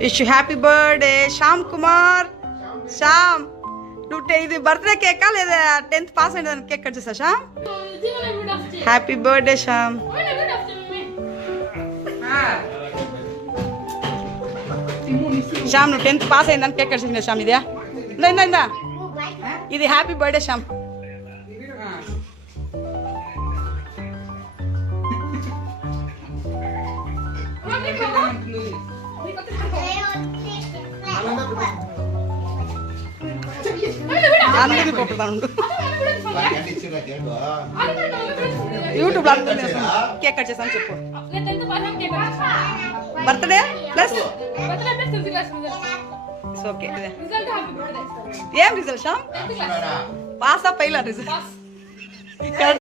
Wish happy birthday Shyam Kumar. Shyam నువ్వు ఇది birthday కేకా లేదా 10th పాస్ అయిన కేక్ కట్ చేస్తా శ్యామ్. Happy birthday Shyam. శ్యామ్ నువ్వు 10th పాస్ అయిందని కేక్ కట్ చేసిన శ్యామ్. ఇదే ఇందా ఇది హ్యాపీ బర్త్డే శ్యామ్. అందరికీ పంపుతాను యూట్యూబ్ కేక్ కట్ చేస్తాను చెప్పు. Birthday plus okay. ఏం రిజల్ట్ శ్యామ్? పాసా ఫెయిల్ రిజల్ట్?